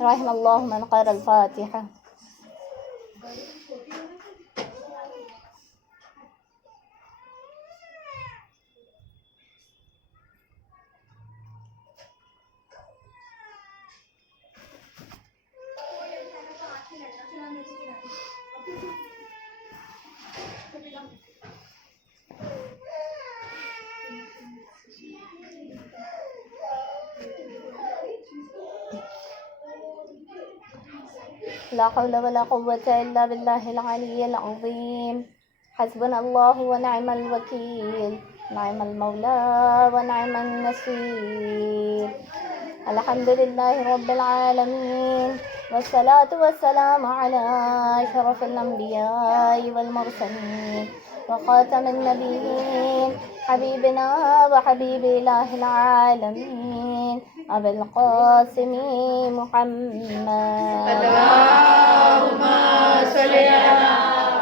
رحم الله من قرأ الفاتحة. لا حول ولا قوة إلا بالله العلي العظيم. حسبنا الله ونعم الوكيل، نعم المولى ونعم النصير. الحمد لله رب العالمين، والصلاة والسلام على أشرف الأنبياء والمرسلين وخاتم النبيين، حبيبنا وحبيب إله العالمين أبي القاسم محمد. اللهم صل على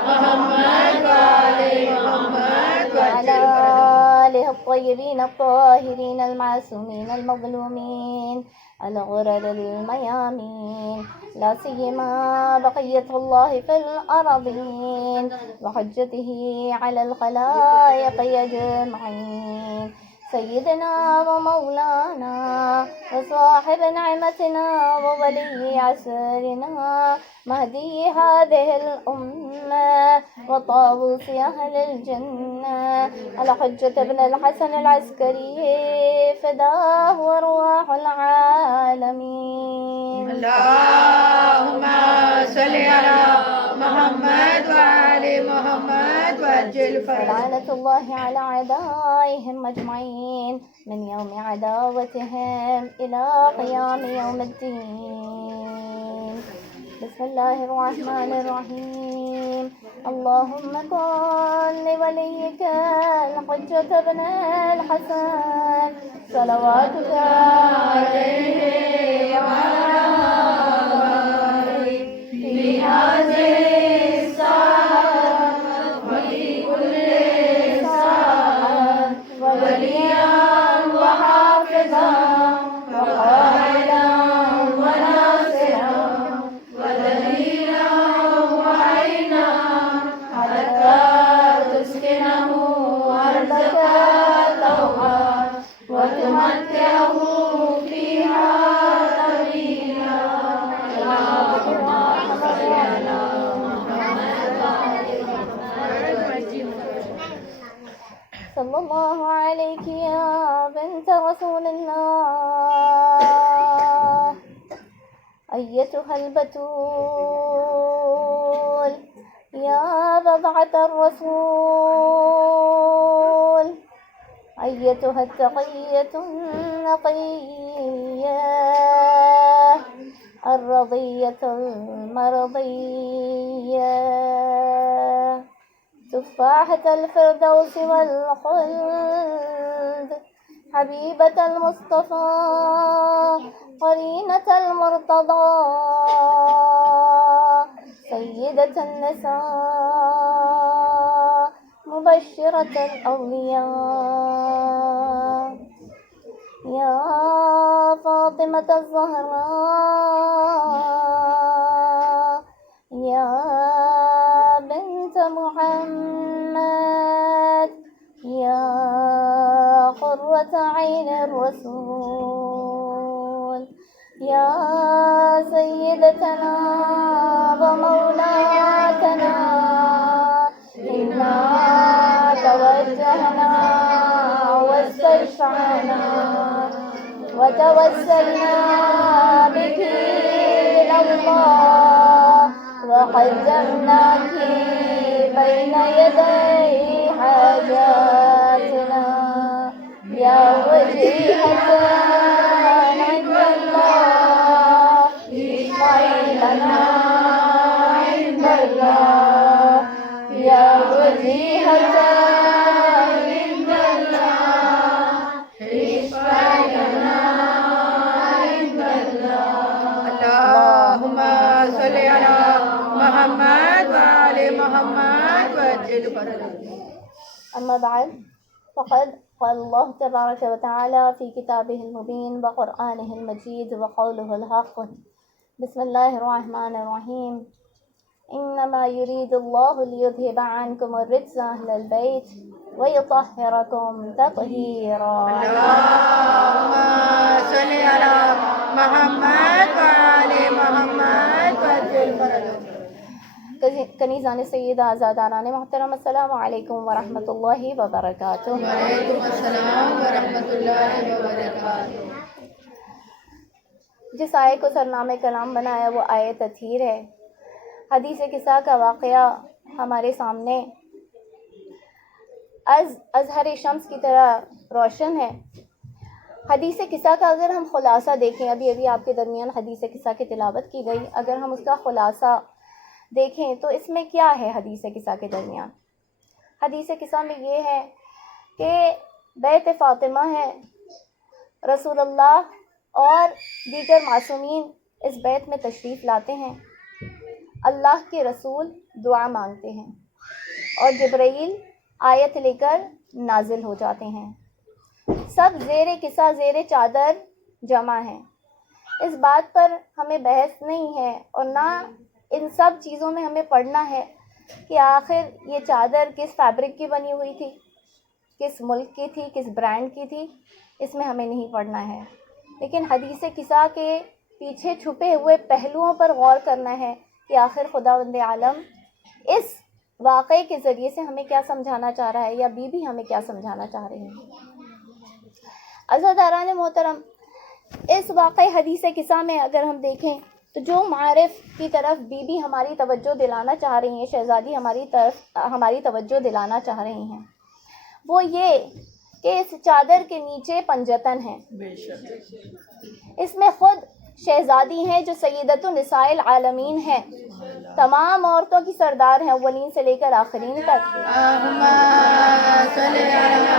محمد وآل محمد وعلى آله الطيبين الطاهرين المعصومين المظلومين الغرر الميامين، لا سيما بقية الله في الأرضين وحجته على الخلائق أجمعين. سيدنا ومولانا وصاحب نعمتنا وولي عسرنا مهدي هذه الأمة وطاووس أهل الجنة الحجة بن الحسن العسكري فداه أرواح العالمين. اللهم صل على محمد وآل محمد وعجل فرجهم. لعنة الله على أعدائهم أجمعين من يوم عداوتهم إلى قيام يوم الدين. بسم الله الرحمن الرحيم. اللهم كن لوليك الحجة بن الحسن صلواتك عليه وعلى آله في هذه الساعة وفي كل ساعة وليا وحافظا وقائدا وناصرا ودليلا وعينا حتى صلى الله عليك يا بنت رسول الله أيتها البتول يا بضعة الرسول أيتها التقية النقية الرضية المرضية تفاحة الفردوس والخلد حبيبة المصطفى قرينة المرتضى سيدة النساء مبشرة الأولياء يا فاطمة الزهراء يا بنت محمد يا قرة عين الرسول يا سيدتنا ومولاتنا إنا توجهنا واستشفعنا وتوسلنا بك إلى الله وقدمناك بين يدي حاجاتنا يا وجيهة عند الله اشفعي لنا عند الله يا وجيهة عند الله اشفعي لنا عند الله. اللهم صل على محمد وآل محمد وعجل فرجهم. أما بعد فقد قال الله تبارك وتعالى في كتابه المبين وقرآنه المجيد وقوله الحق بسم الله الرحمن الرحيم إنما يريد الله ليذهب عنكم الرجس أهل البيت ويطهركم تطهيرا. اللهم صل على محمد وآل محمد وعجل فرجهم. کنیزان سیدہ آزاداران محترم السلام علیکم ورحمۃ اللہ وبرکاتہ. وعلیکم السلام ورحمۃ اللہ وبرکاتہ. جس آیت کو سرنامہ کلام بنایا وہ آیت تطہیر ہے. حدیث قصہ کا واقعہ ہمارے سامنے ازہر شمس کی طرح روشن ہے. حدیث قصہ کا اگر ہم خلاصہ دیکھیں، ابھی آپ کے درمیان حدیث قصہ کی تلاوت کی گئی، اگر ہم اس کا خلاصہ دیکھیں تو اس میں کیا ہے؟ حدیث قصہ کے درمیان حدیث قصہ میں یہ ہے کہ بیت فاطمہ ہے، رسول اللہ اور دیگر معصومین اس بیت میں تشریف لاتے ہیں، اللہ کے رسول دعا مانگتے ہیں اور جبرائیل آیت لے کر نازل ہو جاتے ہیں. سب زیر قصہ زیر چادر جمع ہیں. اس بات پر ہمیں بحث نہیں ہے اور نہ ان سب چیزوں میں ہمیں پڑھنا ہے کہ آخر یہ چادر کس فیبرک کی بنی ہوئی تھی، کس ملک کی تھی، کس برانڈ کی تھی، اس میں ہمیں نہیں پڑھنا ہے. لیکن حدیث قصہ کے پیچھے چھپے ہوئے پہلوؤں پر غور کرنا ہے کہ آخر خداوند عالم اس واقعے کے ذریعے سے ہمیں کیا سمجھانا چاہ رہا ہے یا بی بی ہمیں کیا سمجھانا چاہ رہے ہیں. عزیزان محترم، اس واقعہ حدیث قصہ میں اگر ہم دیکھیں تو جو معارف کی طرف بی بی ہماری توجہ دلانا چاہ رہی ہیں، شہزادی ہماری توجہ دلانا چاہ رہی ہیں، وہ یہ کہ اس چادر کے نیچے پنجتن ہے. اس میں خود شہزادی ہیں جو سیدۃ النساء العالمین ہیں، تمام عورتوں کی سردار ہیں اولین سے لے کر آخرین تک. اللهم صل على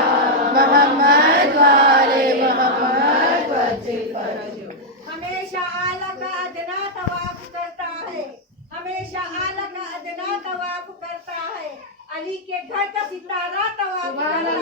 محمد وآل محمد وعجل فرجهم. ہمیشہ اعلیٰ کا ادنا طواف کرتا ہے، ہمیشہ اعلیٰ کا ادنا طواف کرتا ہے. علی کے گھر کا ستارہ طواف کرتا ہے،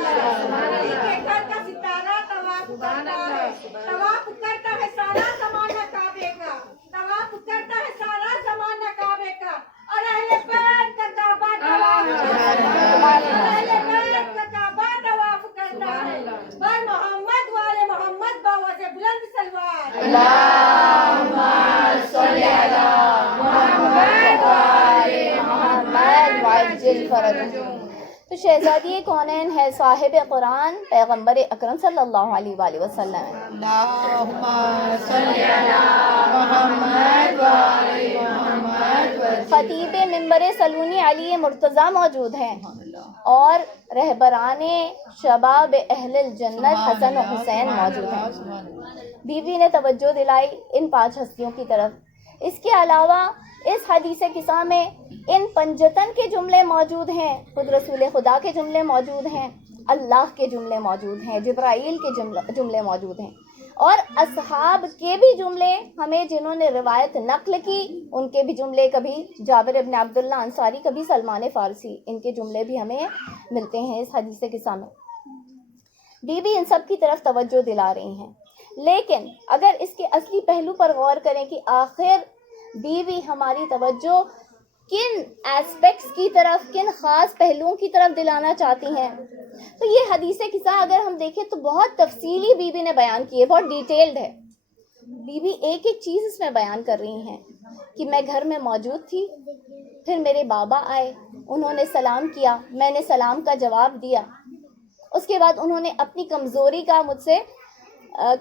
علی کے گھر کا ستارہ طواف کرتا ہے. طواف کرتا ہے سارا زمانہ کعبے کا، طواف کرتا ہے سارا زمانہ کعبے کا. اور اہل بیت کا کعبہ طواف کرتا ہے، اہل بیت کا کعبہ طواف کرتا ہے. بھائی محمد والے محمد باوا سے بلند سلوات. اللهم صل على محمد وآل محمد وعجل فرجهم. تو شہزادی کونین ہے صاحب قرآن پیغمبر اکرم صلی اللہ علیہ وآلہ وسلم. اللہم صلی علی محمد و علی محمد. خطیب منبر سلونی علی مرتضیٰ موجود ہیں اور رہبران شباب اہل الجنت حسن و حسین موجود ہیں. بیوی نے توجہ دلائی ان 5 ہستیوں کی طرف. اس کے علاوہ اس حدیث قصہ میں ان پنجتن کے جملے موجود ہیں، خود رسول خدا کے جملے موجود ہیں، اللہ کے جملے موجود ہیں، جبرائیل کے جملے موجود ہیں، اور اصحاب کے بھی جملے ہمیں جنہوں نے روایت نقل کی ان کے بھی جملے، کبھی جابر ابن عبداللہ انصاری، کبھی سلمان فارسی، ان کے جملے بھی ہمیں ملتے ہیں اس حدیث قصہ میں. بی بی ان سب کی طرف توجہ دلا رہی ہیں. لیکن اگر اس کے اصلی پہلو پر غور کریں کہ آخر بیوی ہماری توجہ کن ایسپیکٹس کی طرف، کن خاص پہلوؤں کی طرف دلانا چاہتی ہیں، تو یہ حدیث قصہ اگر ہم دیکھیں تو بہت تفصیلی بیوی نے بیان کی ہے، بہت ڈیٹیلڈ ہے. بیوی ایک ایک چیز اس میں بیان کر رہی ہیں کہ میں گھر میں موجود تھی، پھر میرے بابا آئے، انہوں نے سلام کیا، میں نے سلام کا جواب دیا، اس کے بعد انہوں نے اپنی کمزوری کا مجھ سے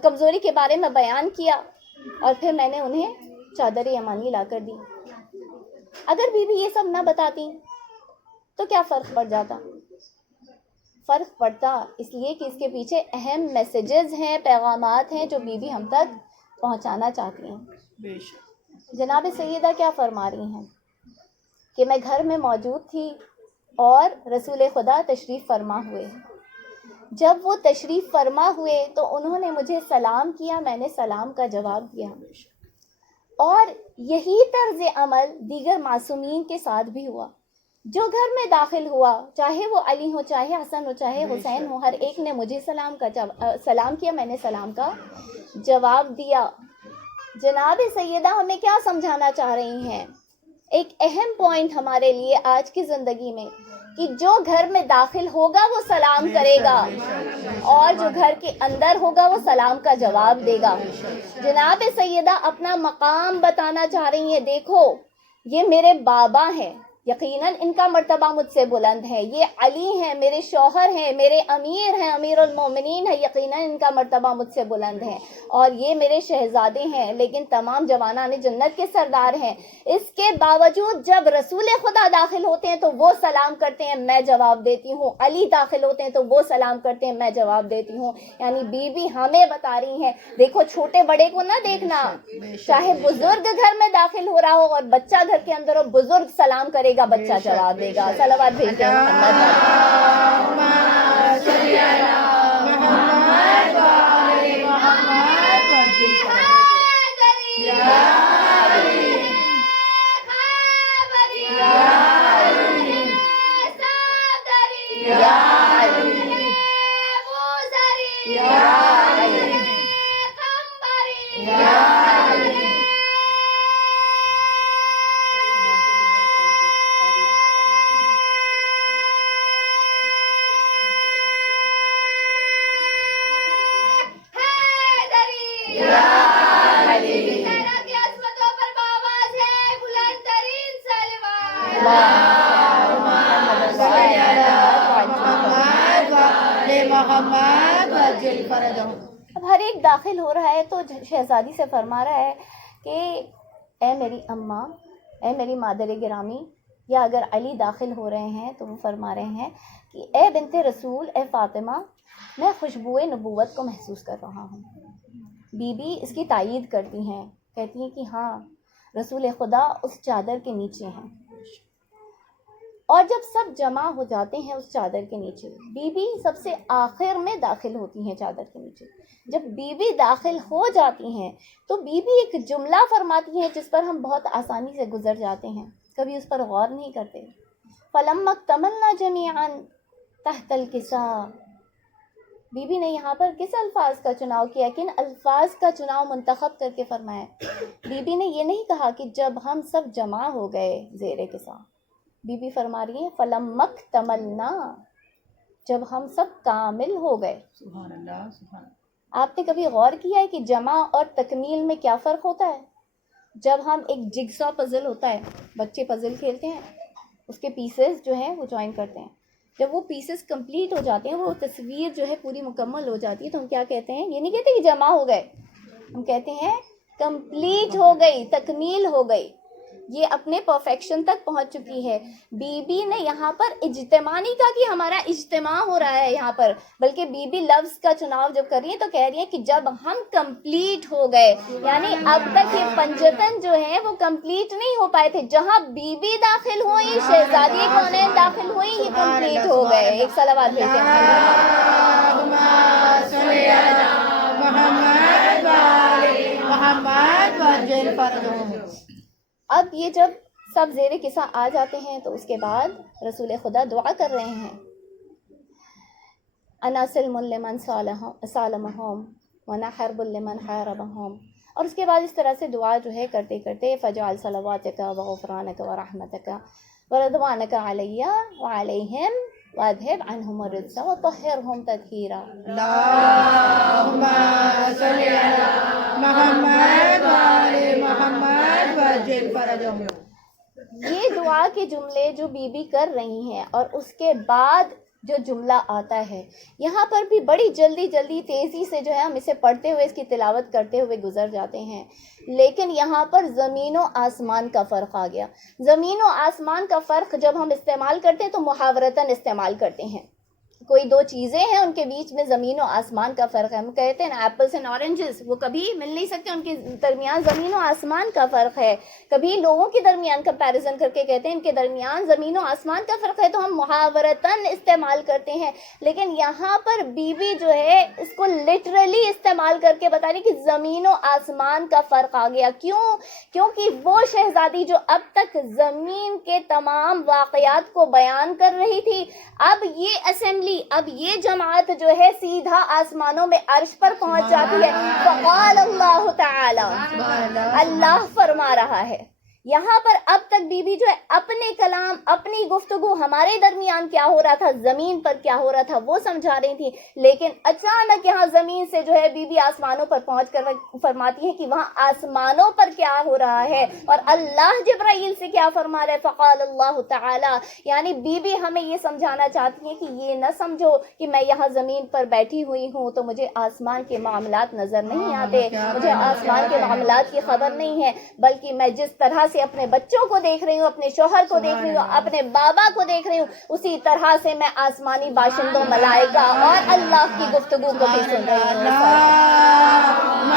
کمزوری کے بارے میں بیان کیا، اور پھر میں نے انہیں چادر یمانی لا کر دی. اگر بیوی یہ سب نہ بتاتی تو کیا فرق پڑ جاتا؟ فرق پڑتا اس لیے کہ اس کے پیچھے اہم میسیجز ہیں، پیغامات ہیں جو بیوی ہم تک پہنچانا چاہتی ہیں. جناب سیدہ کیا فرما رہی ہیں کہ میں گھر میں موجود تھی اور رسول خدا تشریف فرما ہوئے. جب وہ تشریف فرما ہوئے تو انہوں نے مجھے سلام کیا، میں نے سلام کا جواب دیا. اور یہی طرز عمل دیگر معصومین کے ساتھ بھی ہوا. جو گھر میں داخل ہوا، چاہے وہ علی ہو، چاہے حسن ہو، چاہے حسین ہو، ہر ایک نے مجھے سلام کیا، میں نے سلام کا جواب دیا. جناب سیدہ ہمیں کیا سمجھانا چاہ رہی ہیں؟ ایک اہم پوائنٹ ہمارے لیے آج کی زندگی میں کہ جو گھر میں داخل ہوگا وہ سلام کرے گا، اور جو گھر کے اندر ہوگا وہ سلام کا جواب دے گا. جناب سیدہ اپنا مقام بتانا چاہ رہی ہیں. دیکھو یہ میرے بابا ہیں، یقیناً ان کا مرتبہ مجھ سے بلند ہے. یہ علی ہیں، میرے شوہر ہیں، میرے امیر ہیں، امیر المومنین ہیں، یقیناً ان کا مرتبہ مجھ سے بلند ہے. اور یہ میرے شہزادے ہیں، لیکن تمام جوانان جنت کے سردار ہیں. اس کے باوجود جب رسول خدا داخل ہوتے ہیں تو وہ سلام کرتے ہیں، میں جواب دیتی ہوں. علی داخل ہوتے ہیں تو وہ سلام کرتے ہیں، میں جواب دیتی ہوں. یعنی بیوی ہمیں بتا رہی ہیں دیکھو چھوٹے بڑے کو نہ دیکھنا، چاہے بزرگ گھر میں داخل ہو رہا ہو اور بچہ گھر کے اندر ہو، بزرگ سلام کرے گا، بچہ جواب دے گا. صلوات بھیجتے ہیں محمد. اب ہر ایک داخل ہو رہا ہے تو شہزادی سے فرما رہا ہے کہ اے میری اماں، اے میری مادر گرامی، یا اگر علی داخل ہو رہے ہیں تو وہ فرما رہے ہیں کہ اے بنت رسول، اے فاطمہ، میں خوشبوئے نبوت کو محسوس کر رہا ہوں. بی بی اس کی تائید کرتی ہیں، کہتی ہیں کہ ہاں رسول خدا اس چادر کے نیچے ہیں. اور جب سب جمع ہو جاتے ہیں اس چادر کے نیچے، بی بی سب سے آخر میں داخل ہوتی ہیں چادر کے نیچے. جب بی بی داخل ہو جاتی ہیں تو بی بی ایک جملہ فرماتی ہیں جس پر ہم بہت آسانی سے گزر جاتے ہیں، کبھی اس پر غور نہیں کرتے. فَلَمَّا اكْتَمَلْنَا جَمِيعًا تحت الكساء. بی بی نے یہاں پر کس الفاظ کا چناؤ کیا، کن الفاظ کا چناؤ منتخب کر کے فرمایا؟ بی بی نے یہ نہیں کہا کہ جب ہم سب جمع ہو گئے زیر کساء. بی بی فرما رہی ہیں فَلَمَّا اكْتَمَلْنَا، جب ہم سب کامل ہو گئے. سبحان اللہ، سبحان اللہ. آپ نے کبھی غور کیا ہے کہ جمع اور تکمیل میں کیا فرق ہوتا ہے؟ جب ہم ایک جگسا پزل ہوتا ہے، بچے پزل کھیلتے ہیں، اس کے پیسز جو ہیں وہ جوائن کرتے ہیں. جب وہ پیسز کمپلیٹ ہو جاتے ہیں، وہ تصویر جو ہے پوری مکمل ہو جاتی ہے، تو ہم کیا کہتے ہیں؟ یہ نہیں کہتے کہ جمع ہو گئے، ہم کہتے ہیں کمپلیٹ ہو گئی، تکمیل ہو گئی، یہ اپنے پرفیکشن تک پہنچ چکی ہے۔ بی بی نے یہاں پر اجتماع نہیں کہا کہ ہمارا اجتماع ہو رہا ہے یہاں پر، بلکہ بی بی لفظ کا چناؤ جب کر رہی ہیں تو کہہ رہی ہیں کہ جب ہم کمپلیٹ ہو گئے، یعنی اب تک یہ پنجتن جو ہے وہ کمپلیٹ نہیں ہو پائے تھے، جہاں بی بی داخل ہوئی، شہزادی کونین داخل ہوئی، یہ کمپلیٹ ہو گئے۔ ایک صلوات بھیجیں اللہم صلی علی محمد و آل محمد وعجل فرجهم۔ اب یہ جب سب زیر قصہ آ جاتے ہیں تو اس کے بعد رسول خدا دعا کر رہے ہیں، انا سلم لمن سالمہم وانا حرب لمن حاربہم، اور اس کے بعد اس طرح سے دعا جو ہے کرتے کرتے فجعل صلواتک وغفرانک ورحمتک ورضوانک علی وعلیہم واذہب عنہم الرجس وطہرہم تطہیرا۔ اللہم صلی علی محمد و آل محمد وعجل فرجهم۔ یہ دعا کے جملے جو بی بی کر رہی ہیں، اور اس کے بعد جو جملہ آتا ہے یہاں پر بھی بڑی جلدی تیزی سے جو ہے ہم اسے پڑھتے ہوئے، اس کی تلاوت کرتے ہوئے گزر جاتے ہیں، لیکن یہاں پر زمین و آسمان کا فرق آ گیا۔ زمین و آسمان کا فرق جب ہم استعمال کرتے ہیں تو محاورتاً استعمال کرتے ہیں، کوئی دو چیزیں ہیں ان کے بیچ میں زمین و آسمان کا فرق ہے، ہم کہتے ہیں نا ایپلس اینڈ اورنجز، وہ کبھی مل نہیں سکتے، ان کے درمیان زمین و آسمان کا فرق ہے۔ کبھی لوگوں کے درمیان کمپیریزن کر کے کہتے ہیں ان کے درمیان زمین و آسمان کا فرق ہے، تو ہم محاورتاً استعمال کرتے ہیں، لیکن یہاں پر بی بی جو ہے اس کو لٹرلی استعمال کر کے بتا رہی کہ زمین و آسمان کا فرق آ گیا۔ کیونکہ وہ شہزادی جو اب تک زمین کے تمام واقعات کو بیان کر رہی تھی، اب یہ اسمبلی، اب یہ جماعت جو ہے سیدھا آسمانوں میں عرش پر پہنچ جاتی ہے۔ فقال اللہ تعالی، اللہ فرما رہا ہے یہاں پر اب تک بی بی جو ہے اپنے کلام، اپنی گفتگو، ہمارے درمیان کیا ہو رہا تھا، زمین پر کیا ہو رہا تھا وہ سمجھا رہی تھی، لیکن اچانک یہاں زمین سے جو ہے بی بی آسمانوں پر پہنچ کر فرماتی ہے کہ وہاں آسمانوں پر کیا ہو رہا ہے، اور اللہ جبرائیل سے کیا فرما رہے ہیں، فقال اللہ تعالی، یعنی بی بی ہمیں یہ سمجھانا چاہتی ہے کہ یہ نہ سمجھو کہ میں یہاں زمین پر بیٹھی ہوئی ہوں تو مجھے آسمان کے معاملات نظر نہیں آتے، مجھے آسمان کے معاملات کی خبر نہیں ہے، بلکہ میں جس طرح سے اپنے بچوں کو دیکھ رہی ہوں، اپنے شوہر کو دیکھ رہی ہوں، اپنے بابا کو دیکھ رہی ہوں، اسی طرح سے میں آسمانی باشندوں، ملائکہ اور اللہ کی گفتگو کو بھی سن رہی ہوں۔ اللہم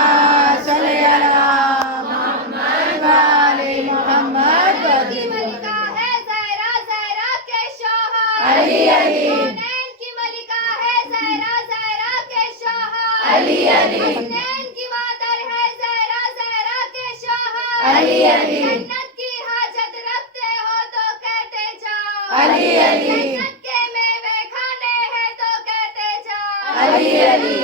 صلی علی محمد و آل محمد وعجل ملکہ ہے زہرا، زہرا کے شوہر علی علی، حسنین کی ملکہ ہے زہرا، زہرا کے شوہر علی علی، حسنین کی مادر ہے زہرا، زہرا کے شوہر علی علی، جنت کی حاجت رکھتے ہو تو کہتے جاؤ، علی علی، جنت کے میوے کھانے ہیں تو کہتے جاؤ، علی علی،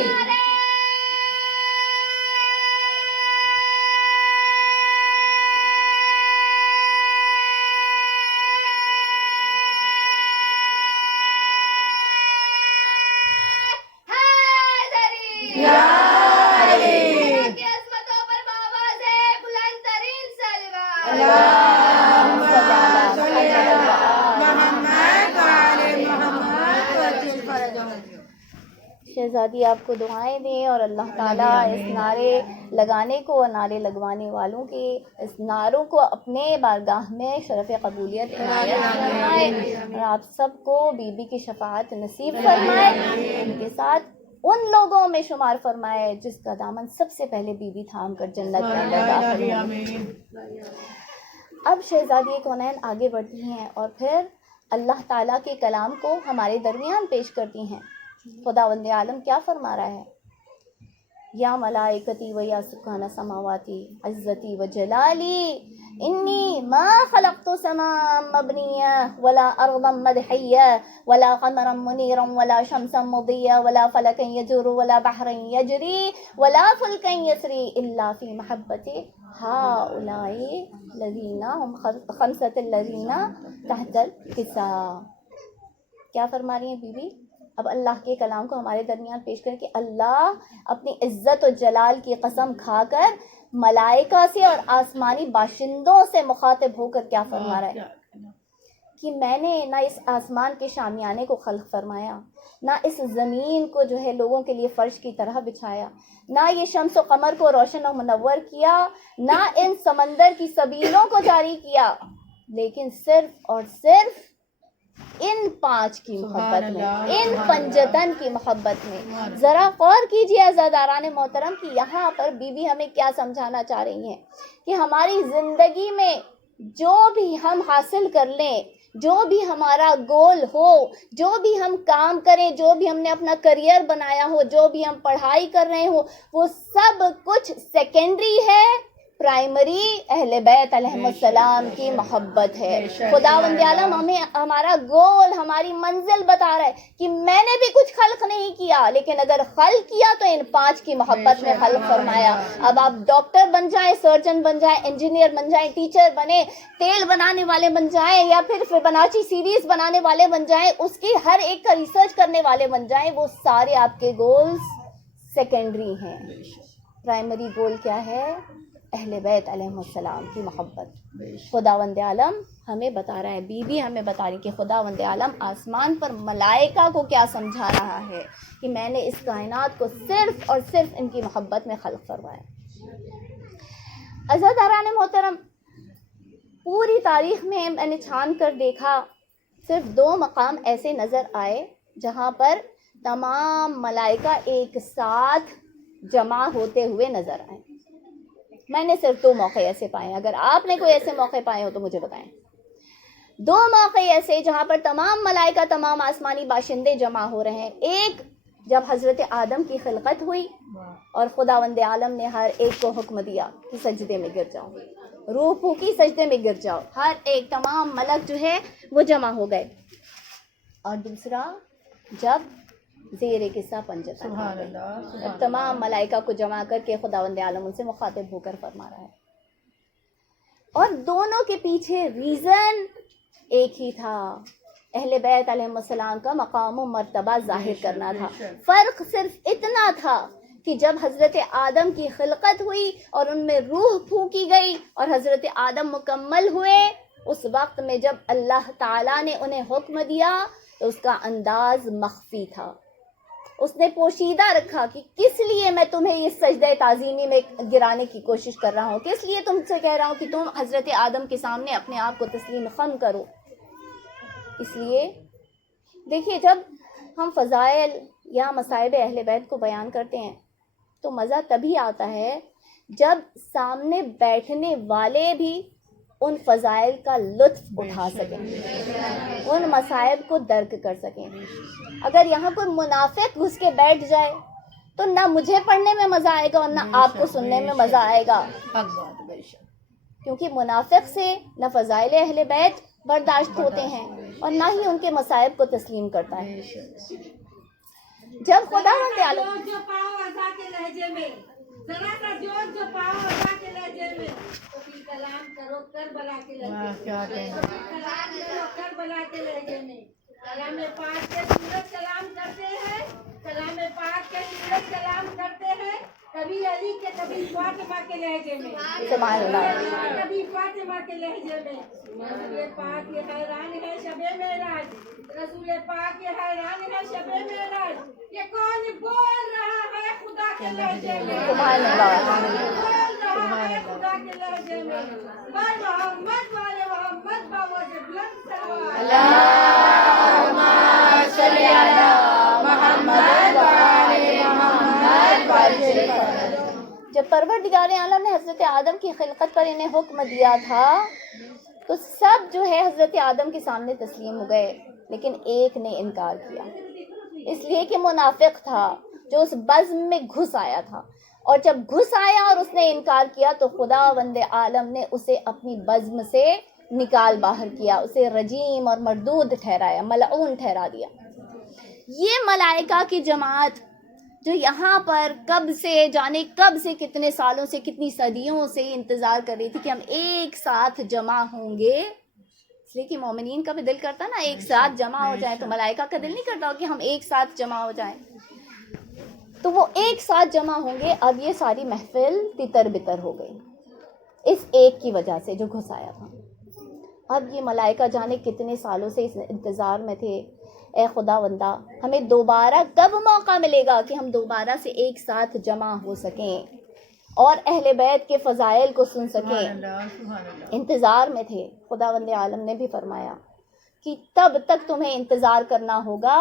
یا علی، کی عظمتوں پر بآواز بلند ترین صلوات۔ اللہم صلی علی محمد و آل محمد وعجل فرجهم۔ شہزادی آپ کو دعائیں دیں، اور اللہ تعالیٰ اس نعرے لگانے کو اور نعرے لگوانے والوں کے اس نعروں کو اپنے بارگاہ میں شرف قبولیت عنایت فرمائے، اور آپ سب کو بی بی کی شفاعت نصیب فرمائے، ان کے ساتھ ان لوگوں میں شمار فرمائے جس کا دامن سب سے پہلے بی بی تھام کر جنت کے اندر داخل ہوئی۔ اب شہزادی کونین آگے بڑھتی ہیں اور پھر اللہ تعالیٰ کے کلام کو ہمارے درمیان پیش کرتی ہیں۔ خداوند عالم کیا فرما رہا ہے؟ یا ملائکتی و یا سکان سماواتی عزتی و جلالی انی ما خلقت سماء مبنیہ ولا ارضا مدحیہ ولا قمرا منیرا ولا شمسا مضیہ ولا فلکا یجور ولا بحرا یجری ولا فلکا یسری الا فی محبت ہؤلاء الذین هم خمسۃ الذین تحت الحساب۔ کیا فرما رہی ہیں بی بی؟ اب اللہ کے کلام کو ہمارے درمیان پیش کر کے اللہ اپنی عزت و جلال کی قسم کھا کر ملائکہ سے اور آسمانی باشندوں سے مخاطب ہو کر کیا فرما رہا ہے کہ میں نے نہ اس آسمان کے شامیانے کو خلق فرمایا، نہ اس زمین کو جو ہے لوگوں کے لیے فرش کی طرح بچھایا، نہ یہ شمس و قمر کو روشن و منور کیا، نہ ان سمندر کی سبیلوں کو جاری کیا، لیکن صرف اور صرف ان 5 کی محبت میں، ان پنجتن کی محبت میں۔ ذرا غور کیجیے عزاداران محترم کہ یہاں پر بی بی ہمیں کیا سمجھانا چاہ رہی ہیں کہ ہماری زندگی میں جو بھی ہم حاصل کر لیں، جو بھی ہمارا گول ہو، جو بھی ہم کام کریں، جو بھی ہم نے اپنا کریئر بنایا ہو، جو بھی ہم پڑھائی کر رہے ہو، وہ سب کچھ سیکنڈری ہے، پرائمری اہل بیت علیہم السلام کی محبت ہے۔ خداوند عالم ہمیں ہمارا گول، ہماری منزل بتا رہا ہے کہ میں نے بھی کچھ خلق نہیں کیا، لیکن اگر خلق کیا تو ان 5 کی محبت میں خلق فرمایا۔ اب آپ ڈاکٹر بن جائیں، سرجن بن جائیں، انجینئر بن جائیں، ٹیچر بنے، تیل بنانے والے بن جائیں، یا پھر فبوناچی سیریز بنانے والے بن جائیں، اس کی ہر ایک کا ریسرچ کرنے والے بن جائیں، وہ سارے آپ کے گولز سیکنڈری ہیں۔ پرائمری گول کیا ہے؟ اہل بیت علیہم السلام کی محبت۔ خداوند عالم ہمیں بتا رہا ہے، بی بی ہمیں بتا رہی کہ خداوند عالم آسمان پر ملائکہ کو کیا سمجھا رہا ہے کہ میں نے اس کائنات کو صرف اور صرف ان کی محبت میں خلق فرمایا۔ عزاداران محترم، پوری تاریخ میں میں نے چھان کر دیکھا، صرف 2 مقام ایسے نظر آئے جہاں پر تمام ملائکہ ایک ساتھ جمع ہوتے ہوئے نظر آئے۔ میں نے صرف 2 موقع ایسے پائے ہیں، اگر آپ نے کوئی ایسے موقع پائے ہو تو مجھے بتائیں۔ 2 موقع ایسے جہاں پر تمام ملائکہ، تمام آسمانی باشندے جمع ہو رہے ہیں۔ ایک جب حضرت آدم کی خلقت ہوئی اور خداوند عالم نے ہر ایک کو حکم دیا کہ سجدے میں گر جاؤ، روح پھونکی سجدے میں گر جاؤ، ہر ایک تمام ملک جو ہے وہ جمع ہو گئے۔ اور دوسرا جب زیر قصہ پنجتن تمام ملائکہ کو جمع کر کے خداوند عالم ان سے مخاطب ہو کر فرما رہا ہے، اور دونوں کے پیچھے ریزن ایک ہی تھا، اہل بیت علیہ السلام کا مقام و مرتبہ ظاہر کرنا تھا۔ فرق صرف اتنا تھا کہ جب حضرت آدم کی خلقت ہوئی اور ان میں روح پھونکی گئی اور حضرت آدم مکمل ہوئے، اس وقت میں جب اللہ تعالیٰ نے انہیں حکم دیا تو اس کا انداز مخفی تھا، اس نے پوشیدہ رکھا کہ کس لیے میں تمہیں اس سجدہ تعظیمی میں گرانے کی کوشش کر رہا ہوں، کس لیے تم سے کہہ رہا ہوں کہ تم حضرت آدم کے سامنے اپنے آپ کو تسلیم خم کرو۔ اس لیے دیکھیے، جب ہم فضائل یا مصائب اہل بیت کو بیان کرتے ہیں تو مزہ تبھی آتا ہے جب سامنے بیٹھنے والے بھی ان فضائل کا لطف اٹھا سکیں، ان مصائب کو درک کر سکیں۔ اگر یہاں کوئی منافق گھس کے بیٹھ جائے تو نہ مجھے پڑھنے میں مزہ آئے گا اور نہ آپ کو سننے میں مزہ آئے گا، کیونکہ منافق سے نہ فضائل اہل بیت برداشت ہوتے ہیں اور نہ ہی ان کے مصائب کو تسلیم کرتا ہے۔ جب خداوند عالم جو پاؤ ادا کے لہجے میں، ذرا سا جو پاؤ ادا کے لہجے میں، تو پھر کلام کرو کربلا کے لہجے میں، کلام کرو کربلا کے لہجے میں۔ کلام پاک کے سورج کلام کرتے ہیں، کلام پاک کے سورج کلام کرتے ہیں، کبھی علی کے کبھی فاطمہ کے لہجے میں، سبحان اللہ، کبھی فاطمہ کے لہجے میں۔ رسول پاک یہ حیران ہے شب معراج، رسول پاک یہ حیران ہے شب معراج، یہ کون بول رہا ہے خدا کے لہجے میں، سبحان اللہ، بول رہا ہے خدا کے لہجے میں۔ بھائی محمد والے محمد بابا سے بلند سلام۔ جب پروردگار عالم نے حضرت آدم کی خلقت پر انہیں حکم دیا تھا تو سب جو ہے حضرت آدم کے سامنے تسلیم ہو گئے، لیکن ایک نے انکار کیا، اس لیے کہ منافق تھا جو اس بزم میں گھس آیا تھا، اور جب گھس آیا اور اس نے انکار کیا تو خداوند عالم نے اسے اپنی بزم سے نکال باہر کیا، اسے رجیم اور مردود ٹھہرایا، ملعون ٹھہرا دیا۔ یہ ملائکہ کی جماعت جو یہاں پر کب سے جانے کب سے کتنے سالوں سے کتنی صدیوں سے انتظار کر رہی تھی کہ ہم ایک ساتھ جمع ہوں گے، اس لیے کہ مومنین کا بھی دل کرتا نا ایک ساتھ جمع ہو جائیں، تو ملائکہ کا دل نہیں کرتا کہ ہم ایک ساتھ جمع ہو جائیں، تو وہ ایک ساتھ جمع ہوں گے۔ اب یہ ساری محفل تتر بتر ہو گئی اس ایک کی وجہ سے جو گھس آیا تھا، اب یہ ملائکہ جانے کتنے سالوں سے اس انتظار میں تھے، اے خدا بندہ ہمیں دوبارہ کب موقع ملے گا کہ ہم دوبارہ سے ایک ساتھ جمع ہو سکیں اور اہل بیت کے فضائل کو سن سکیں۔ انتظار میں تھے۔ خدا بند عالم نے بھی فرمایا کہ تب تک تمہیں انتظار کرنا ہوگا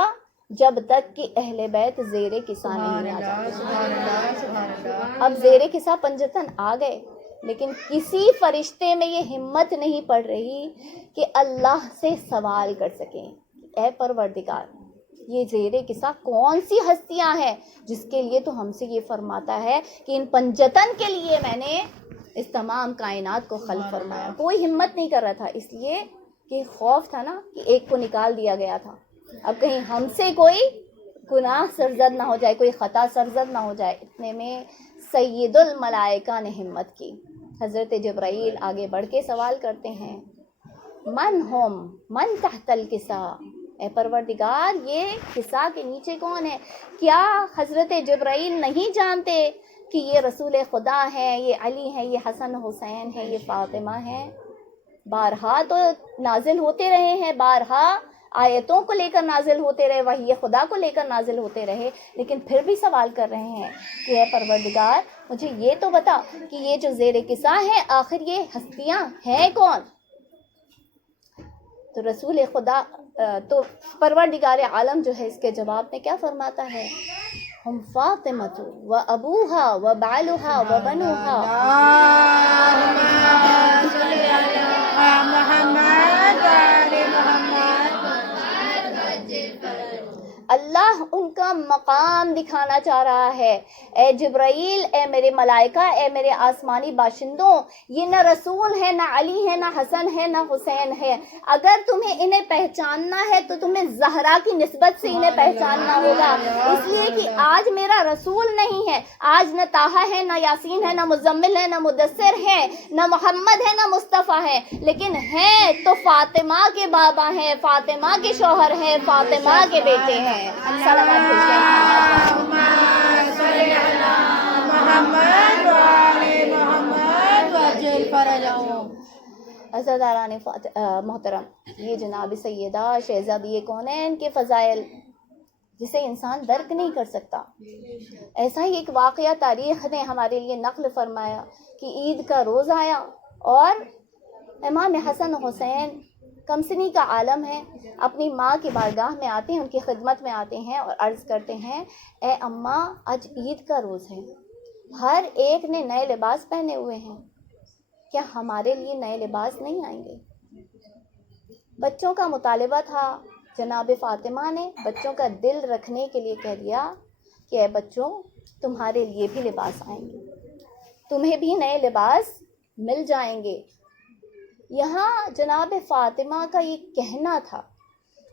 جب تک کہ اہل بیت زیر کسا نہیں آ جاتے۔ اب زیر کسا پنجتن آ گئے، لیکن کسی فرشتے میں یہ ہمت نہیں پڑ رہی کہ اللہ سے سوال کر سکیں، اے پروردگار یہ زیر کسا کون سی ہستیاں ہیں جس کے لیے تو ہم سے یہ فرماتا ہے کہ ان پنجتن کے لیے میں نے اس تمام کائنات کو خلق فرمایا۔ کوئی ہمت نہیں کر رہا تھا، اس لیے کہ خوف تھا نا کہ ایک کو نکال دیا گیا تھا، اب کہیں ہم سے کوئی گناہ سرزد نہ ہو جائے، کوئی خطا سرزد نہ ہو جائے۔ اتنے میں سید الملائکہ نے ہمت کی۔ حضرت جبرائیل آگے بڑھ کے سوال کرتے ہیں، من ہم من تحت الکسا، اے پروردگار یہ کسا کے نیچے کون ہے؟ کیا حضرت جبرائیل نہیں جانتے کہ یہ رسول خدا ہے، یہ علی ہے، یہ حسن حسین ہے، یہ فاطمہ ہے؟ بارہا تو نازل ہوتے رہے ہیں، بارہا آیتوں کو لے کر نازل ہوتے رہے، وحی خدا کو لے کر نازل ہوتے رہے، لیکن پھر بھی سوال کر رہے ہیں کہ اے پروردگار مجھے یہ تو بتا کہ یہ جو زیر کسا ہے آخر یہ ہستیاں ہیں کون؟ تو رسول خدا تو پروردگار عالم جو ہے اس کے جواب میں کیا فرماتا ہے؟ ہم فاطمۃ و ابوہا و بالہا و بنوہا۔ اللہ ان کا مقام دکھانا چاہ رہا ہے۔ اے جبرائیل، اے میرے ملائکہ، اے میرے آسمانی باشندوں، یہ نہ رسول ہے، نہ علی ہے، نہ حسن ہے، نہ حسین ہے۔ اگر تمہیں انہیں پہچاننا ہے تو تمہیں زہرا کی نسبت سے انہیں پہچاننا ہوگا، اس لیے کہ آج میرا رسول نہیں ہے، آج نہ طٰہٰ ہے، نہ یاسین ہے، نہ مزمل ہے، نہ مدثر ہے، نہ محمد ہے، نہ مصطفیٰ ہے، لیکن ہیں تو فاطمہ کے بابا ہیں، فاطمہ کے شوہر ہیں، فاطمہ کے بیٹے ہیں۔ صلوات عزاداران محترم، یہ جناب سیدہ شہزادی کونین کے فضائل جسے انسان درک نہیں کر سکتا۔ ایسا ہی ایک واقعہ تاریخ نے ہمارے لیے نقل فرمایا کہ عید کا روز آیا اور امام حسن حسین کمسنی کا عالم ہے، اپنی ماں کی بارگاہ میں آتے ہیں، ان کی خدمت میں آتے ہیں اور عرض کرتے ہیں، اے اماں آج عید کا روز ہے، ہر ایک نے نئے لباس پہنے ہوئے ہیں، کیا ہمارے لیے نئے لباس نہیں آئیں گے؟ بچوں کا مطالبہ تھا، جناب فاطمہ نے بچوں کا دل رکھنے کے لیے کہہ دیا کہ اے بچوں تمہارے لیے بھی لباس آئیں گے، تمہیں بھی نئے لباس مل جائیں گے۔ یہاں جناب فاطمہ کا یہ کہنا تھا،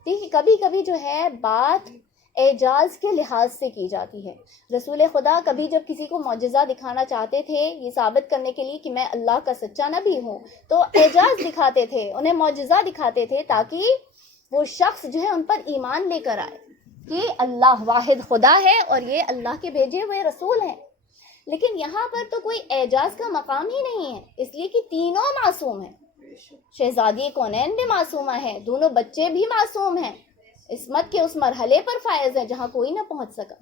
دیکھیے کبھی کبھی جو ہے بات اعجاز کے لحاظ سے کی جاتی ہے۔ رسول خدا کبھی جب کسی کو معجزہ دکھانا چاہتے تھے یہ ثابت کرنے کے لیے کہ میں اللہ کا سچا نبی ہوں، تو اعجاز دکھاتے تھے، انہیں معجزہ دکھاتے تھے تاکہ وہ شخص جو ہے ان پر ایمان لے کر آئے کہ اللہ واحد خدا ہے اور یہ اللہ کے بھیجے ہوئے رسول ہیں۔ لیکن یہاں پر تو کوئی اعجاز کا مقام ہی نہیں ہے، اس لیے کہ تینوں معصوم ہیں، شہزادی کونین بھی معصومہ ہیں، دونوں بچے بھی معصوم ہیں، عصمت کے اس مرحلے پر فائز ہیں جہاں کوئی نہ پہنچ سکا۔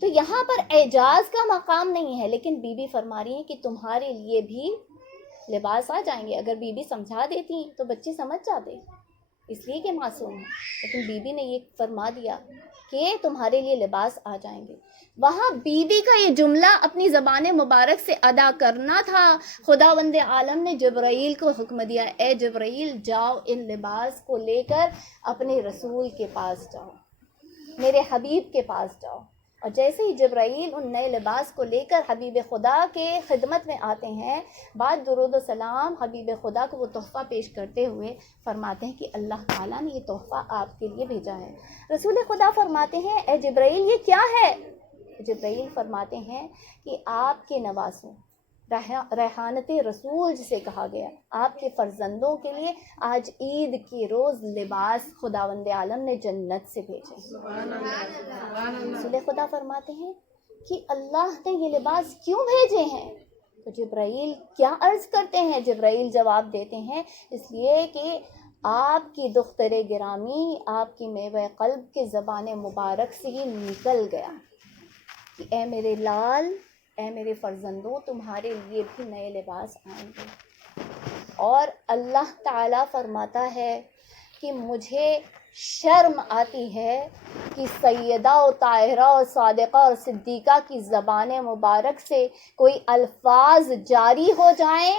تو یہاں پر اعجاز کا مقام نہیں ہے، لیکن بی بی فرما رہی ہیں کہ تمہارے لیے بھی لباس آ جائیں گے۔ اگر بی بی سمجھا دیتی تو بچے سمجھ جاتے، اس لیے کہ معصوم ہیں، لیکن بی بی نے یہ فرما دیا کہ تمہارے لیے لباس آ جائیں گے۔ وہاں بی بی کا یہ جملہ اپنی زبان مبارک سے ادا کرنا تھا۔ خداوند عالم نے جبرائیل کو حکم دیا، اے جبرائیل جاؤ ان لباس کو لے کر اپنے رسول کے پاس جاؤ، میرے حبیب کے پاس جاؤ۔ اور جیسے ہی جبرائیل ان نئے لباس کو لے کر حبیب خدا کے خدمت میں آتے ہیں، بعد درود و سلام حبیب خدا کو وہ تحفہ پیش کرتے ہوئے فرماتے ہیں کہ اللہ تعالیٰ نے یہ تحفہ آپ کے لیے بھیجا ہے۔ رسول خدا فرماتے ہیں، اے جبرائیل یہ کیا ہے؟ جبرائیل فرماتے ہیں کہ آپ کے نواسوں، ریحانت رسول جسے کہا گیا، آپ کے فرزندوں کے لیے آج عید کے روز لباس خداوند عالم نے جنت سے بھیجے۔ رسول خدا فرماتے ہیں کہ اللہ نے یہ لباس کیوں بھیجے ہیں؟ تو جبرائیل کیا عرض کرتے ہیں؟ جبرائیل جواب دیتے ہیں اس لیے کہ آپ کی دختر گرامی، آپ کی میوہ قلب کے زبان مبارک سے یہ نکل گیا کہ اے میرے لال، اے میرے فرزندوں، تمہارے لیے بھی نئے لباس آئیں گے۔ اور اللہ تعالیٰ فرماتا ہے کہ مجھے شرم آتی ہے کہ سیدہ و طاہرہ و صادقہ اور صدیقہ کی زبان مبارک سے کوئی الفاظ جاری ہو جائیں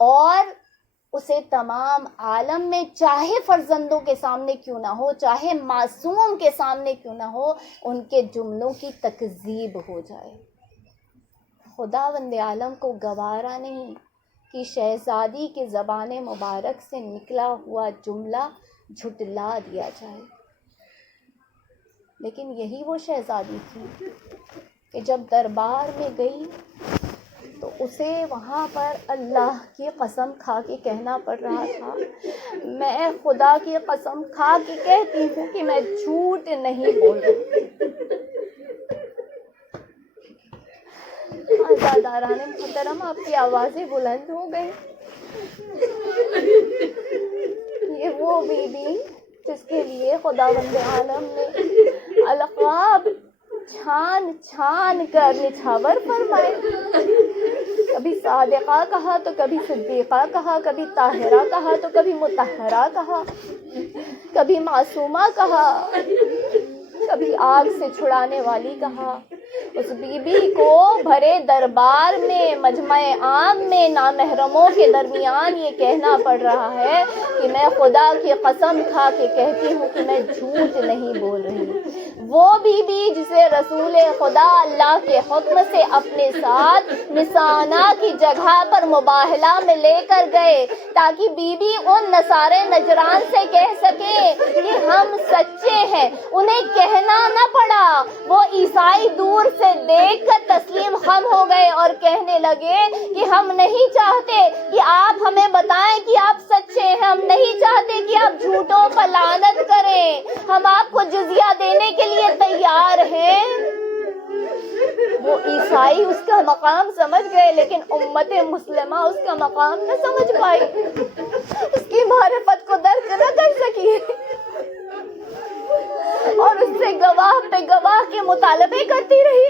اور اسے تمام عالم میں، چاہے فرزندوں کے سامنے کیوں نہ ہو، چاہے معصوم کے سامنے کیوں نہ ہو، ان کے جملوں کی تکذیب ہو جائے۔ خداوند عالم کو گوارا نہیں کہ شہزادی کے زبان مبارک سے نکلا ہوا جملہ جھٹلا دیا جائے۔ لیکن یہی وہ شہزادی تھی کہ جب دربار میں گئی تو اسے وہاں پر اللہ کی قسم کھا کے کہنا پڑ رہا تھا، میں خدا کی قسم کھا کے کہتی ہوں کہ میں جھوٹ نہیں بول رہی۔ آزاداران محترم، آپ کی آوازیں بلند ہو گئی۔ یہ وہ بی بی جس کے لیے خداوند عالم نے القاب چھان چھان کر نچھاور فرمائے۔ کبھی صادقہ کہا تو کبھی صدیقہ کہا، کبھی طاہرہ کہا تو کبھی مطہرہ کہا، کبھی معصومہ کہا، کبھی آگ سے چھڑانے والی کہا۔ اس بی بی کو بھرے دربار میں، مجمع عام میں، نامحرموں کے درمیان یہ کہنا پڑ رہا ہے کہ میں خدا کی قسم کھا کے کہتی ہوں کہ میں جھوٹ نہیں بول رہی۔ وہ بی بی جسے رسول خدا اللہ کے حکم سے اپنے ساتھ نسانہ کی جگہ پر مباہلہ میں لے کر گئے تاکہ بی بی ان نصارے نجران سے کہہ سکے کہ ہم سچے ہیں، انہیں کہنا نہ پڑا۔ وہ عیسائی دور سے دیکھ کر تسلیم خم ہو گئے اور کہنے لگے کہ ہم نہیں چاہتے کہ آپ ہمیں بتائیں کہ آپ سچے ہیں، ہم نہیں چاہتے کہ آپ جھوٹوں پر لعنت کریں، ہم آپ کو جزیہ دینے کے لیے تیار ہیں۔ وہ عیسائی اس کا مقام سمجھ گئے لیکن امت مسلمہ اس کا مقام نہ سمجھ پائی، اس کی معرفت کو درک نہ کر سکی اور اس سے گواہ پہ گواہ کے مطالبے کرتی رہی۔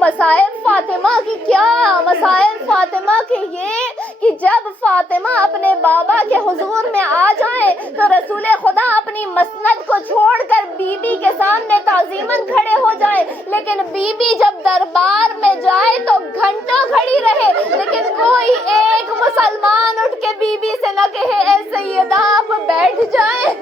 مسائل فاطمہ کی کیا؟ مسائل فاطمہ کے یہ کہ جب فاطمہ اپنے بابا کے حضور میں آ جائیں تو رسول خدا اپنی مسند کو چھوڑ کر بی بی کے سامنے تعظیماً کھڑے ہو جائیں، لیکن بی بی جب دربار میں جائے تو گھنٹوں کھڑی رہے، لیکن کوئی ایک مسلمان اٹھ کے بی بی سے نہ کہے اے سیدہ آپ بیٹھ جائیں۔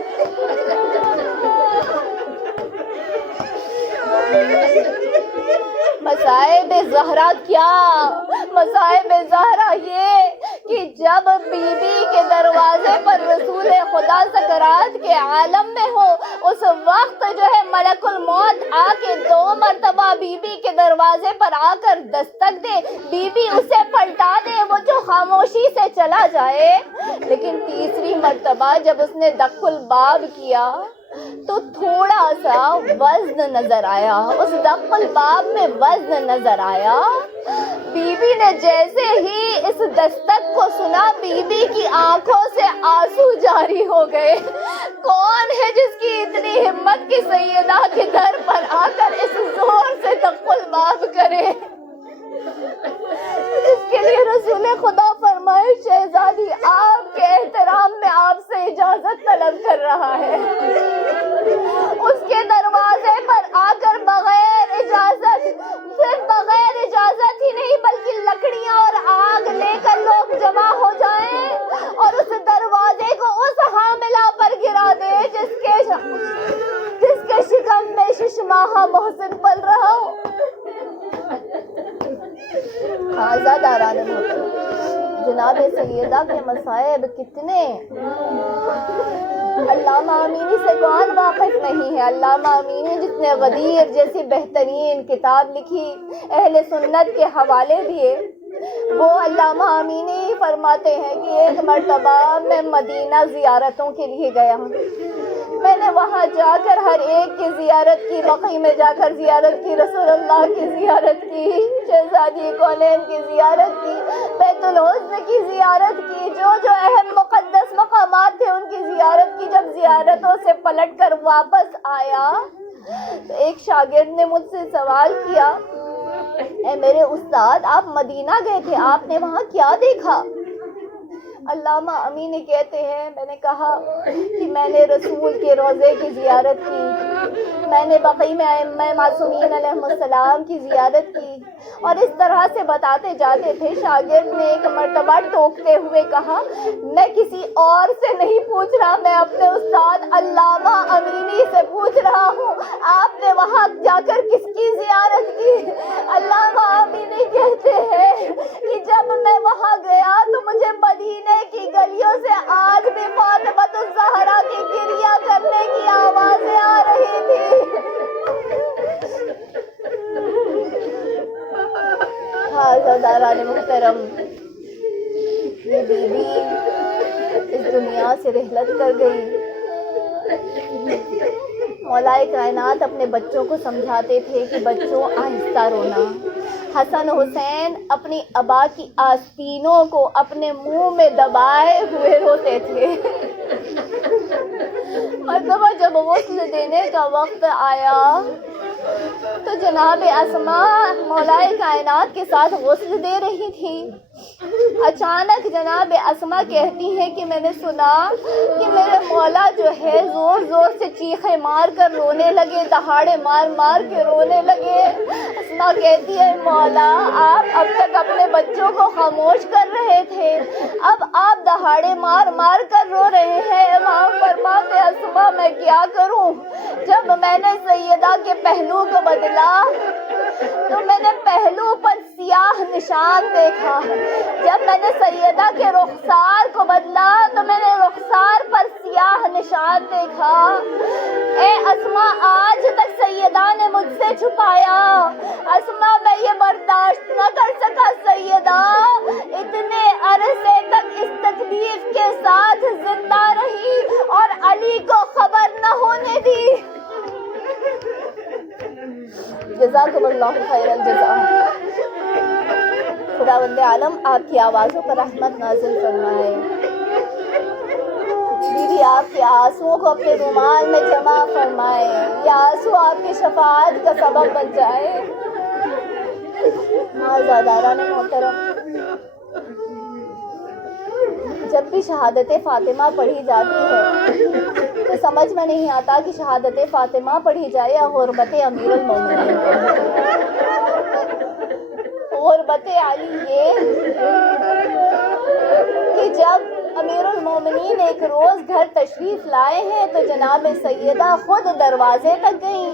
مصائب زہرا کیا؟ مصائب زہرا یہ کہ جب بی بی کے دروازے پر رسول خدا سکرات کے عالم میں ہو، اس وقت جو ہے ملک الموت آ کے 2 مرتبہ بی بی کے دروازے پر آ کر دستک دے، بی بی اسے پلٹا دے، وہ جو خاموشی سے چلا جائے، لیکن تیسری مرتبہ جب اس نے دق الباب کیا تو تھوڑا سا وزن نظر آیا، اس دق الباب میں وزن نظر آیا۔ بی بی نے جیسے ہی اس دستک کو سنا، بی بی کی آنکھوں سے آنسو جاری ہو گئے۔ کون ہے جس کی اتنی ہمت کی سیدہ کے در پر آ کر اس زور سے دق الباب کرے؟ اس کے لیے رسول خدا فرمائے شہزادی آپ کے احترام میں آپ سے اجازت طلب کر رہا ہے۔ اس کے دروازے پر آ کر بغیر اجازت، صرف بغیر اجازت ہی نہیں بلکہ لکڑیاں اور آگ لے کر لوگ جمع ہو جائیں اور اس دروازے کو اس حاملہ پر گرا دے جس کے شکم میں 6 ماہ محسن پل رہا ہو۔ آزاداران محترم، جناب سیدہ کے مصائب کتنے! علامہ امینی سے کون واقف نہیں ہے؟ علامہ امینی جس نے غدیر جیسی بہترین کتاب لکھی، اہل سنت کے حوالے دیے، وہ علامہ امینی فرماتے ہیں کہ ایک مرتبہ میں مدینہ زیارتوں کے لیے گیا ہوں، میں نے وہاں جا کر ہر ایک کی زیارت کی، بقیع میں جا کر زیارت کی، رسول اللہ کی زیارت کی، شہزادی کونین کی زیارت کی، بیت الحسن کی زیارت کی، جو اہم مقدس مقامات تھے ان کی زیارت کی۔ جب زیارتوں سے پلٹ کر واپس آیا تو ایک شاگرد نے مجھ سے سوال کیا، اے میرے استاد، آپ مدینہ گئے تھے، آپ نے وہاں کیا دیکھا؟ علامہ امینی کہتے ہیں، میں نے کہا کہ میں نے رسول کے روضے کی زیارت کی، میں نے بقیع میں ائمہ معصومین علیہم السلام کی زیارت کی، اور اس طرح سے بتاتے جاتے تھے۔ شاگرد نے ایک مرتبہ ٹوکتے ہوئے کہا، میں کسی اور سے نہیں پوچھ رہا، میں اپنے استاد علامہ امینی سے پوچھ رہا ہوں، آپ نے وہاں جا کر کس کی زیارت کی؟ علامہ امینی کہتے ہیں کہ جب میں وہاں گیا تو مجھے مدینے کی گلیوں سے آج بھی فاطمۃ الزہرا کی گریہ کرنے کی آوازیں آ رہی تھی۔ حاضران محترم، یہ بی بی اس دنیا سے رحلت کر گئی۔ مولا کائنات اپنے بچوں کو سمجھاتے تھے کہ بچوں آہستہ رونا۔ حسن حسین اپنی ابا کی آستینوں کو اپنے منہ میں دبائے ہوئے روتے تھے۔ مرتبہ جب غسل دینے کا وقت آیا تو جناب اسماء مولا کائنات کے ساتھ غسل دے رہی تھی۔ اچانک جناب اسماء کہتی ہیں کہ میں نے سنا کہ میرے مولا جو ہے زور زور سے چیخیں مار کر رونے لگے، دہاڑے مار مار کے رونے لگے۔ اسماء کہتی ہے، مولا آپ اب تک اپنے بچوں کو خاموش کر رہے تھے، اب آپ دہاڑے مار مار کر رو رہے ہیں۔ امام فرماتے، اسماء میں کیا کروں؟ جب میں نے سیدہ کے پہلو کو بدلا تو میں نے پہلو پر سیاہ نشان دیکھا، جب میں نے سیدہ کے رخسار کو بدلا تو میں نے رخسار پر سیاہ نشان دیکھا۔ اے اسماء، آج تک سیدہ نے مجھ سے چھپایا، اسماء میں یہ برداشت نہ کر سکا، سیدہ اتنے عرصے تک اس تکلیف کے ساتھ زندہ رہی اور علی کو خبر نہ ہونے دی۔ جزاکم اللہ خیر الجزا۔ خداوند عالم آپ کی آوازوں پر رحمت نازل فرمائے۔ بیوی آپ کے آنسوؤں کو اپنے رومال میں جمع فرمائے، یہ آنسو آپ کی شفاعت کا سبب بن جائے۔ عزیزان محترم، جب بھی شہادت فاطمہ پڑھی جاتی ہے تو سمجھ میں نہیں آتا کہ شہادت فاطمہ پڑھی جائے یا غربت امیر المومنین۔ غربت علی یہ کہ جب امیر المومنین ایک روز گھر تشریف لائے ہیں تو جناب سیدہ خود دروازے تک گئیں،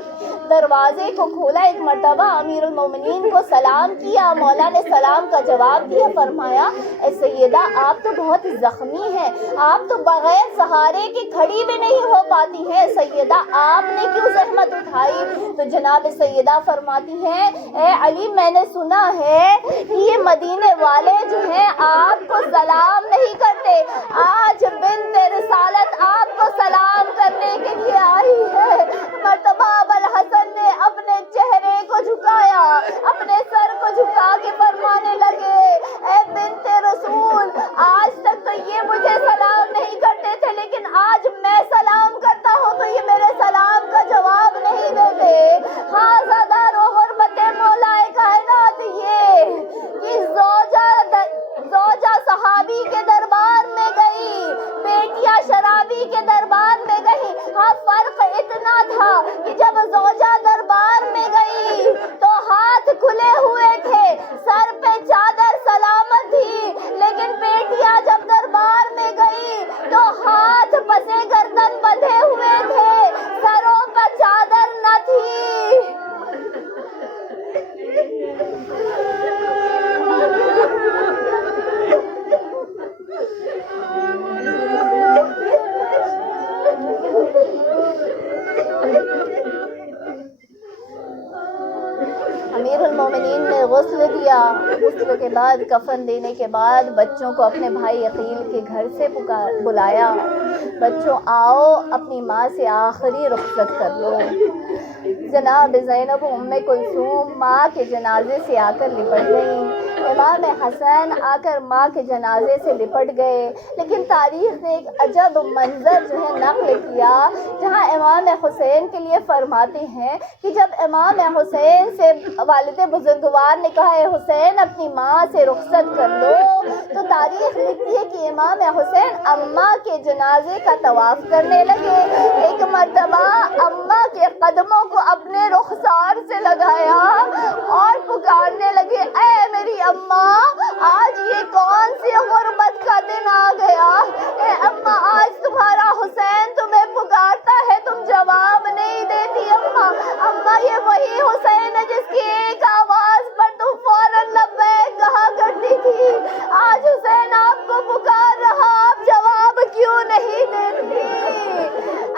دروازے کو کھولا، ایک مرتبہ امیر المومنین کو سلام کیا، مولا نے سلام کا جواب دیا، فرمایا اے سیدہ آپ تو بہت زخمی ہیں، آپ تو بغیر سہارے کے کھڑی بھی نہیں ہو پاتی ہیں، سیدہ آپ نے کیوں زحمت اٹھائی؟ تو جناب سیدہ فرماتی ہیں، اے علی میں نے سنا ہے کہ یہ مدینے والے جو ہیں آپ کو سلام نہیں کرتے، آج بنت رسالت آپ کو سلام کرنے کے لیے آئی ہے۔ مرتبہ ابوالحسن نے اپنے چہرے کو جھکایا، اپنے سر کو جھکا کے فرمانے لگے، اے بنت رسول، آج تک تو یہ مجھے سلام نہیں کرتے تھے، لیکن آج میں سلام کرتا ہوں تو یہ میرے سلام کا جواب نہیں دیتے۔ ہاں زادار و غربت مولا کائنات یہ کہ زوجہ صحابی کے دربار میں گئی، بیٹیاں شرابی کے دربار میں گئی، ہاں فرق اتنا تھا کہ جب زوجہ دربار میں گئی تو ہاتھ کھلے ہوئے تھے، سر پہ چادر سلامت تھی، لیکن بیٹیاں جب دربار میں گئی تو ہاتھ پسے گردن بندھے ہوئے تھے، سروں پر چادر نہ تھی۔ امیر المومنین نے غسل دیا، غسل کے بعد کفن دینے کے بعد بچوں کو اپنے بھائی عقیل کے گھر سے بلایا، بچوں آؤ اپنی ماں سے آخری رخصت کر لو۔ جناب زینب ام کلثوم ماں کے جنازے سے آ کر لپٹ گئیں، امام حسین آ کر ماں کے جنازے سے لپٹ گئے، لیکن تاریخ نے ایک عجب منظر جو ہے نقل کیا، جہاں امام حسین کے لیے فرماتے ہیں کہ جب امام حسین سے والد بزرگوار نے کہا اے حسین اپنی ماں سے رخصت کر لو، تو تاریخ لکھتی ہے کہ امام حسین اماں کے جنازے کا طواف کرنے لگے۔ ایک مرتبہ اماں کے قدموں کو اپنے رخسار سے لگایا اور پکارنے لگے اے میری اماں، آج یہ کون سی غربت کا دن آ گیا، اے اماں آج تمہارا حسین تمہیں پکارتا ہے، تم جواب نہیں دیتی اماں۔ اماں یہ وہی حسین ہے جس کی ایک آواز پر تم فوراً لبیک کہا کرتی تھی، آج حسین آپ کو پکار رہا، آپ جواب کیوں نہیں دیتی؟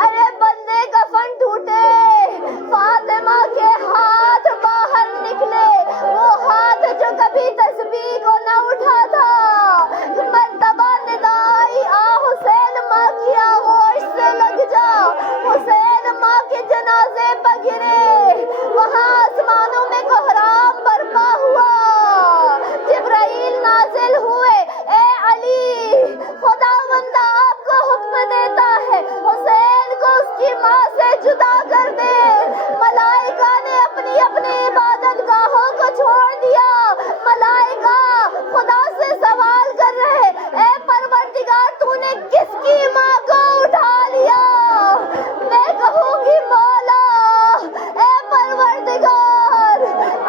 ارے بندے کفن ٹوٹے، فاطمہ کے ہاتھ باہر نکلے، وہ ہاتھ جو کبھی تسبیح کو نہ اٹھا تھا، مرتبہ ندائی آ حسین ماں کی آغوش سے لگ جا، حسین ماں کے جنازے پر گرے، وہاں آسمانوں میں کوہرام برپا ہوا، جبرائیل نازل ہوئے، اے علی خداوند آپ کو حکم دیتا ہے حسین کو اس کی ماں سے جدا کر دے۔ ملائکہ نے اپنی اپنی عبادت گاہوں کو چھوڑ دیا، ملائکہ خدا سے سوال کر رہے اے پروردگار تو نے کس کی ماں کو اٹھا لیا؟ میں کہوں گی مولا اے پروردگار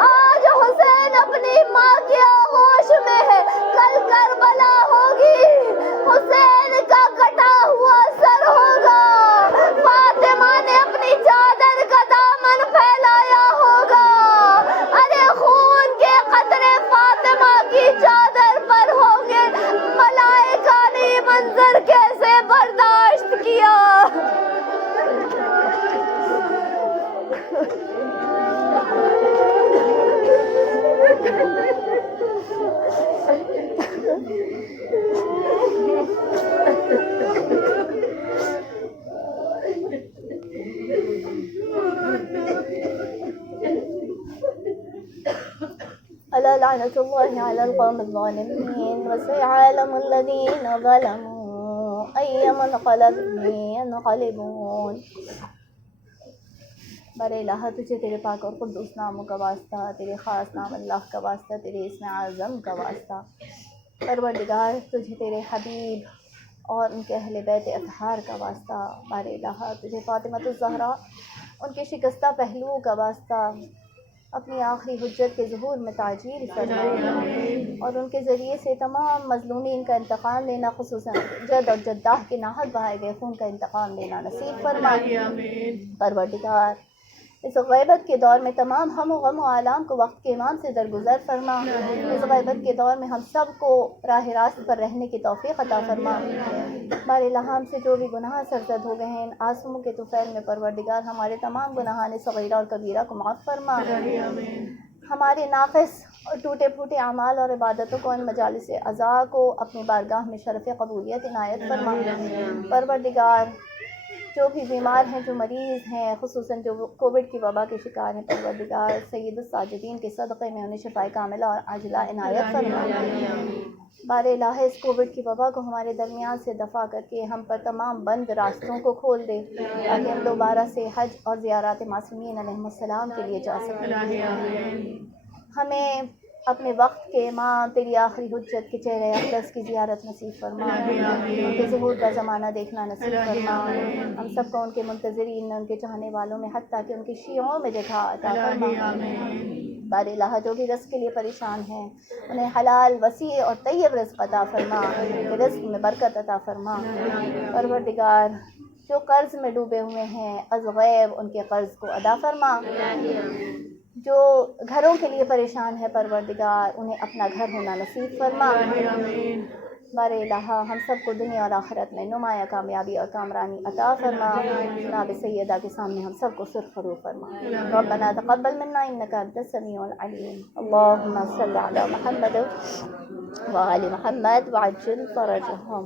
آج حسین اپنی ماں کے آغوش میں ہے، کل کربلا ہوگی، حسین کا کٹا ہوا سر ہوگا، فاطمہ نے اپنی چادر کا دامن پھیلایا ہوگا، ارے خون کے قطرے فاطمہ کی چادر پر ہوں گے، ملائکہ نے یہ منظر کیسے برداشت کیا؟ ألا لعنة الله على القوم الظالمين وسيعلم الذين ظلموا أي منقلب ينقلبون۔ برے الہ تجھے تیرے پاک اور قدوس ناموں کا واسطہ، تیرے خاص نام اللہ کا واسطہ، تیرے اسم اعظم کا واسطہ، پروردگار تجھے تیرے حبیب اور ان کے اہل بیت اطہار کا واسطہ، برے الہ تجھے فاطمۃ الزہرا ان کے شکستہ پہلوؤں کا واسطہ، اپنی آخری حجت کے ظہور میں تعجیل فرما اور ان کے ذریعے سے تمام مظلومین کا انتقام لینا، خصوصاً جد اور جدہ کے ناحق بہائے گئے خون کا انتقام لینا نصیب فرما۔ پروردگار اس غیبت کے دور میں تمام ہم و غم و آلام کو وقت کے امام سے درگزر فرما، اس غیبت کے دور میں ہم سب کو راہ راست پر رہنے کی توفیق عطا فرما۔ بار الہ ہم سے جو بھی گناہ سرزد ہو گئے ہیں ان آنسوؤں کے طفیل میں پروردگار ہمارے تمام گناہان صغیرہ اور کبیرہ کو معاف فرما، ہمارے ناقص اور ٹوٹے پھوٹے اعمال اور عبادتوں کو ان مجالس عزا کو اپنی بارگاہ میں شرف قبولیت عنایت فرما۔ پروردگار جو بھی بیمار ہیں، جو مریض ہیں، خصوصاً جو کووڈ کی وبا کے شکار ہیں، پروردگار سید الساجدین کے صدقے میں انہیں شفاء کاملہ اور عاجلہ عنایت فرما۔ بار الہ اس کووڈ کی وبا کو ہمارے درمیان سے دفع کر کے ہم پر تمام بند راستوں کو کھول دے تاکہ ہم دوبارہ سے حج اور زیارات معصومین علیہم السلام کے لیے جا سکیں۔ ہمیں اپنے وقت کے امام تیری آخری حجت کے چہرے اقدس کی زیارت نصیب فرما، ان کے ظہور کا زمانہ دیکھنا نصیب فرما، ہم سب کو ان کے منتظرین میں، ان کے چاہنے والوں میں، حتیٰ کہ ان کے شیعوں میں جگہ عطا فرما۔ بار الہ جو بھی رزق کے لیے پریشان ہیں انہیں حلال وسیع اور طیب رزق عطا فرما، کہ رزق میں برکت عطا فرما۔ پروردگار جو قرض میں ڈوبے ہوئے ہیں از غیب ان کے قرض کو ادا فرما، جو گھروں کے لیے پریشان ہے پروردگار انہیں اپنا گھر ہونا نصیب فرما۔ ہمارے الہ ہم سب کو دنیا اور آخرت میں نمایاں کامیابی اور کامرانی عطا فرما. جناب سیدہ کے سامنے ہم سب کو سرخرو فرما. ربنا تقبل منا انك انت السميع العليم. اللهم صل على محمد وآل محمد وعجل فرجهم.